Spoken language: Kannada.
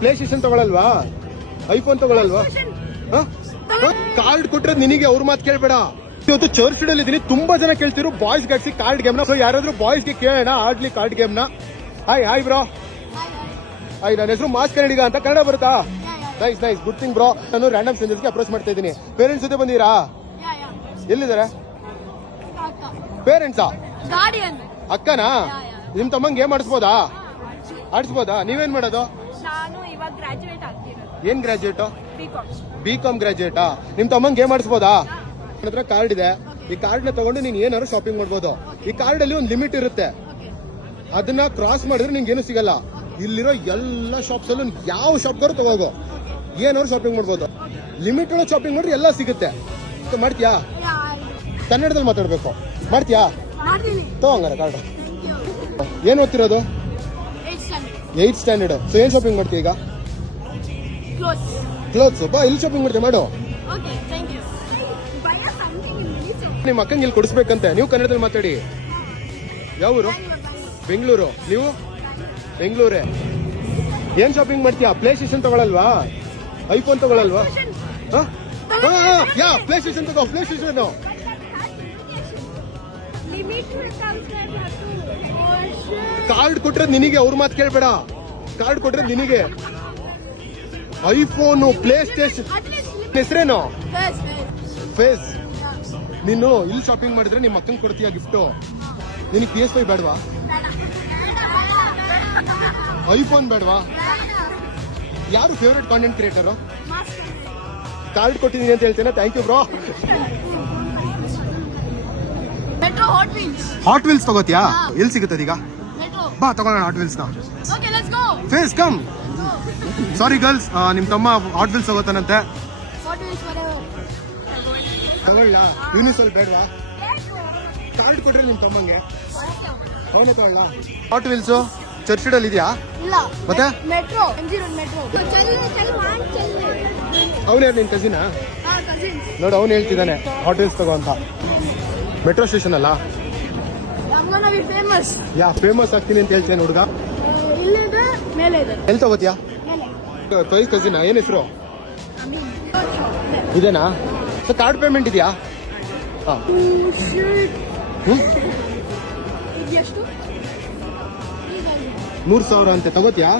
ಪ್ಲೇ ಸ್ಟೇಷನ್ ತಗೊಳಲ್ವಾ? ಐಫೋನ್ ತಗೊಳಲ್ವಾ? ಕಾರ್ಡ್ ಕೊಟ್ರೆ ನಿನಗೆ ಅವ್ರ ಮಾತು ಕೇಳ್ಬೇಡ. ಇವತ್ತು ಚರ್ಚ್ ಅಲ್ಲಿ ಇದೀನಿ, ತುಂಬಾ ಜನ ಕೇಳ್ತಿರು ಬಾಯ್ಸ್ ಗಾಡ್ಸಿ ಕಾರ್ಡ್ ಗೇಮ್ ನ. ಸೊ ಯಾರಾದ್ರೂ ಬಾಯ್ಸ್ ಗೆ ಕೇಳೋಣ ಆಡ್ಲಿ ಕಾರ್ಡ್ ಗೇಮ್ ನ. Hi bro. ಹಾಯ್, ನನ್ನ ಹೆಸರು ಮಾಸ್ ಕನ್ನಡಿಗ ಅಂತ. ಕನ್ನಡ ಬರುತ್ತಾ? Nice good thing bro. ನಾನು ರ್ಯಾಂಡಮ್ ಸ್ಟ್ರೇಂಜರ್ಸ್ ಗೆ ಅಪ್ರೋಚ್ ಮಾಡ್ತಾ ಇದ್ದೀನಿ. ಪೇರೆಂಟ್ಸ್ ಜೊತೆ ಬಂದಿರಾ? ಎಲ್ಲಿದ್ದಾರೆ ಪೇರೆಂಟ್ಸಾ? ಅಕ್ಕನಾ? ನಿಮ್ ತಮ್ಮಂಗ್ ಗೇಮ್ ಆಡಿಸ್ಬೋದಾ? ನೀವೇನ್ ಮಾಡೋದು? ನಾನು ಇವಾಗ ಗ್ರಾಜುಯೇಟ್ ಆಗ್ತಿರೋದು. ಏನ್ ಗ್ರಾಜುಯೇಟ್? ಬಿಕಾಂ ಗ್ರಾಜುಯೇಟಾ? ನಿಮ್ ತಮ್ಮಂಗ್ ಗೇಮ್ ಆಡಿಸ್ಬೋದಾ? ನನ್ನ ಹತ್ರ ಕಾರ್ಡ್ ಇದೆ. ಈ ಕಾರ್ಡ್ ನ ತಗೊಂಡು ನೀನ್ ಏನಾದ್ರು ಶಾಪಿಂಗ್ ಮಾಡ್ಬೋದು. ಈ ಕಾರ್ಡ್ ಅಲ್ಲಿ ಒಂದು ಲಿಮಿಟ್ ಇರುತ್ತೆ, ಅದನ್ನ ಕ್ರಾಸ್ ಮಾಡಿದ್ರೆ ನಿಂಗೆ ಏನು ಸಿಗಲ್ಲ. ಇಲ್ಲಿರೋ ಎಲ್ಲ ಶಾಪ್ಸ್ ಅಲ್ಲೂ ಯಾವ ಶಾಪ್ಗಾರು ತಗೋಗೋ, ಏನಾದ್ರು ಶಾಪಿಂಗ್ ಮಾಡ್ಬೋದು. ಲಿಮಿಟ್ ಒಳಗೆ ಶಾಪಿಂಗ್ ಮಾಡ್ರೆ ಎಲ್ಲ ಸಿಗುತ್ತೆ. ಮಾಡ್ತೀಯಾ? ಕನ್ನಡದಲ್ಲಿ ಮಾತಾಡ್ಬೇಕು. ಮಾಡ್ತೀಯಾ? ತಗೋಂಗಾರ ಕಾರ್ಡ್. ಏನ್ ಓದ್ತಿರೋದು? 8th standard. ಸೊ ಏನ್ ಶಾಪಿಂಗ್ ಮಾಡ್ತೀಯ ಈಗ? ಕ್ಲೋತ್ಸ್. ಬಾ, ಇಲ್ಲಿ ಶಾಪಿಂಗ್ ಮಾಡ್ತೀಯ, ಮಾಡು. ನಿಮ್ಮ ಅಕ್ಕಂಗೆ ಇಲ್ಲಿ ಕೊಡಿಸ್ಬೇಕಂತೆ. ನೀವು ಕನ್ನಡದಲ್ಲಿ ಮಾತಾಡಿ. ಯಾವ ಊರು? ಬೆಂಗಳೂರು. ನೀವು? ಬೆಂಗಳೂರೇ. ಏನ್ ಶಾಪಿಂಗ್ ಮಾಡ್ತೀಯಾ? ಪ್ಲೇ ಸ್ಟೇಷನ್ ತಗೊಳಲ್ವಾ? ಐಫೋನ್ ತಗೊಳಲ್ವಾ? ಪ್ಲೇ ಸ್ಟೇಷನ್ ತಗೋ. ಪ್ಲೇ ಸ್ಟೇಷನ್ ಕಾರ್ಡ್ ಕೊಟ್ರೆ ನಿನಗೆ, ಅವ್ರ ಮಾತು ಕೇಳ್ಬೇಡ. ಕಾರ್ಡ್ ಕೊಟ್ರೆ ನಿನಗೆ. IPhone, PlayStation. ಹೆಸರೇನು? ಫೇಸ್. ನೀನು ಇಲ್ಲಿ ಶಾಪಿಂಗ್ ಮಾಡಿದ್ರೆ ನಿಮ್ಮ ಅಕ್ಕಂಗೆ ಕೊಡ್ತೀಯ ಗಿಫ್ಟು. ನಿನಗೆ PS5 ಬೇಡವಾ? ಐಫೋನ್ ಬೇಡವಾ? ಯಾರು ಫೇವ್ರೇಟ್ ಕಾಂಟೆಂಟ್ ಕ್ರಿಯೇಟರು? ಕಾರ್ಡ್ ಕೊಟ್ಟಿದ್ದೀನಿ ಅಂತ ಹೇಳ್ತೇನೆ. Thank you bro. Hot Wheels ತಗೋತಿಯಾ? ಎಲ್ಲಿ ಸಿಗುತ್ತೆ ಈಗ? ಬಾ ತಗೊಳ್ಳೋಣ ಹಾಟ್ ವೀಲ್ಸ್ ನ. Face come. ಸಾರಿ ಗರ್ಲ್ಸ್, ನಿಮ್ ತಮ್ಮ ಹಾಟ್ ವೀಲ್ಸ್ ತಗೋತಾನಂತೆ. ತಗೊಳ್ಳ? ಯೂನಿಸಲ್ ಬೇಡವಾ? ಕಾರ್ಡ್ ಕೊಟ್ರೆ ನಿಮ್ ತಮ್ಮಂಗೆ ಅವನೇ ತಗೊಳ್ಳ. ಹಾಟ್ ವೀಲ್ಸ್ ಚರ್ಚ್ ಅಲ್ಲಿ ಇದೆಯಾ? ಮತ್ತೆ ಅವನೇ ನಿನ್ ಕಸಿನಾ? ನೋಡು, ಅವ್ನು ಹೇಳ್ತಿದ್ದಾನೆ ಹಾಟ್ ವೀಲ್ಸ್ ತಗೋ ಅಂತ. ಮೆಟ್ರೋ ಸ್ಟೇಷನ್ ಅಲ್ಲ? ಫೇಮಸ್ ಆಗ್ತೀನಿ ಅಂತ ಹೇಳ್ತೇನೆ ಹುಡುಗ. ಎಲ್ಲಿ ತಗೋತಿಯಾ? ಪ್ರೈಸ್ ಕಸಿನಾ? ಏನ್ ಹೆಸರು? ಇದೇನಾ? ಸೊ ಕಾರ್ಡ್ ಪೇಮೆಂಟ್ ಇದೆಯಾ? 100,000 ಅಂತೆ. ತಗೋತಿಯಾ?